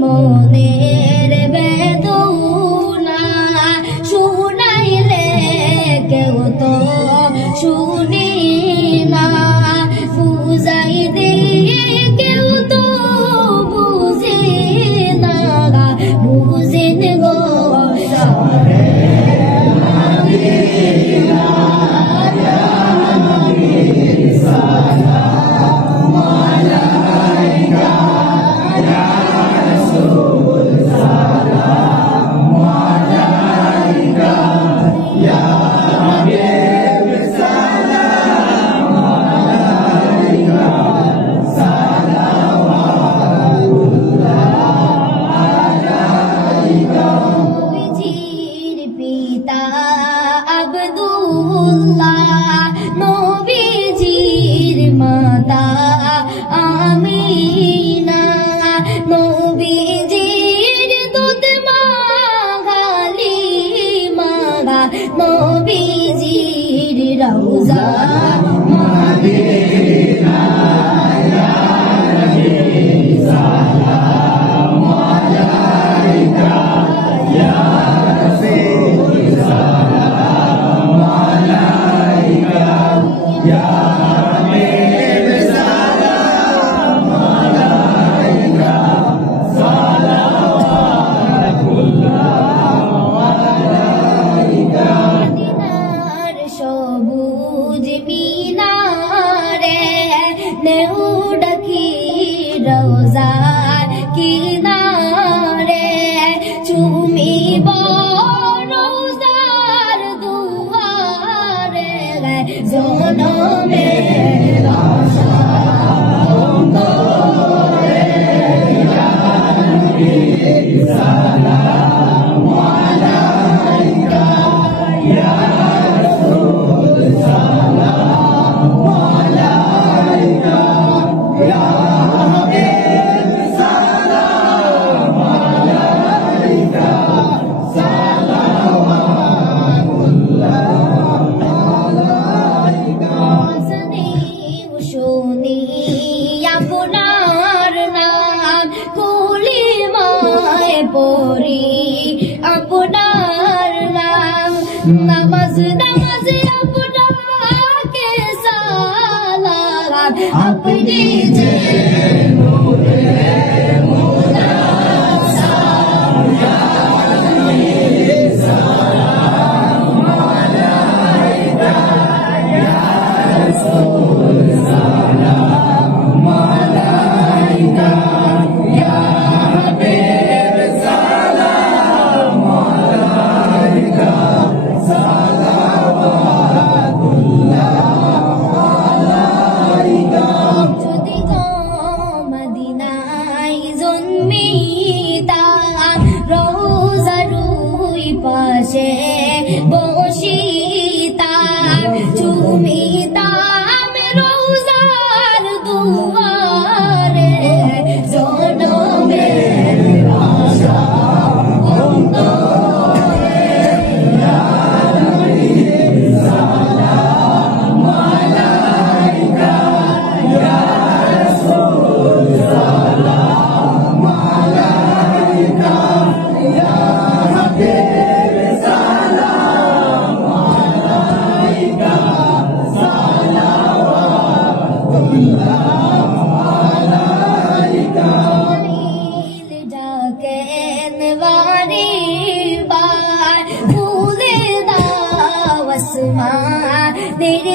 মনের বেদনা শুনাইলে কেউ তো শুনি না বুঝাই দিয়ে কেউ তো বুঝে না বুঝেন গো নবীজির মাতা আমিনা নবীজির দুধ মা হালিমা নবীজির রওজা মদিনা ইয়া নবী সালাম আলাইকা ইয়া রাসূল সালাম আলাইকা ইয়া হাবিব সালাম আলাইকা সালাওয়াতুল্লাহ আলাইকা মদিনার সবুজ মিনারে নেউ ডাকি রওজার কিনারে চুমিব রওজার দুয়ারে জনমের আশা অন্তরে ইয়া নবী সালাম আলাইকা ইয়া রাসূল সালাম আলাইকা ইয়া হাবিব সালাম আলাইকা সালাওয়াতুল্লাহ শুনি আপনার নাম কলিমায় পড়ি আপনার নাম নামাজ নামাজে আপনাকে সালাম আপনি যে নূরে মুজাসসাম ইয়া নবী সালাম আলাইকা ইয়া রাসূল সালাম আলাইকা ইয়া হাবিব সালাম আলাইকা সালাওয়াতুল্লাহ আলাইকা যদি গো মদিনায় জন্মিতাম রওজার ওই পাশে বসিতাম চুমিতাম রওজার দুয়ারে জনমের আশা অন্তরে ইয়া নবী সালাম আলাইকা ইয়া রাসূল সালাম আলাইকা ইয়া হাবিব সালাম আলাইকা সালাওয়াতুল্লাহ আলাইকা নীল ডাকেন বারে বার ফুলে দাও আসমানের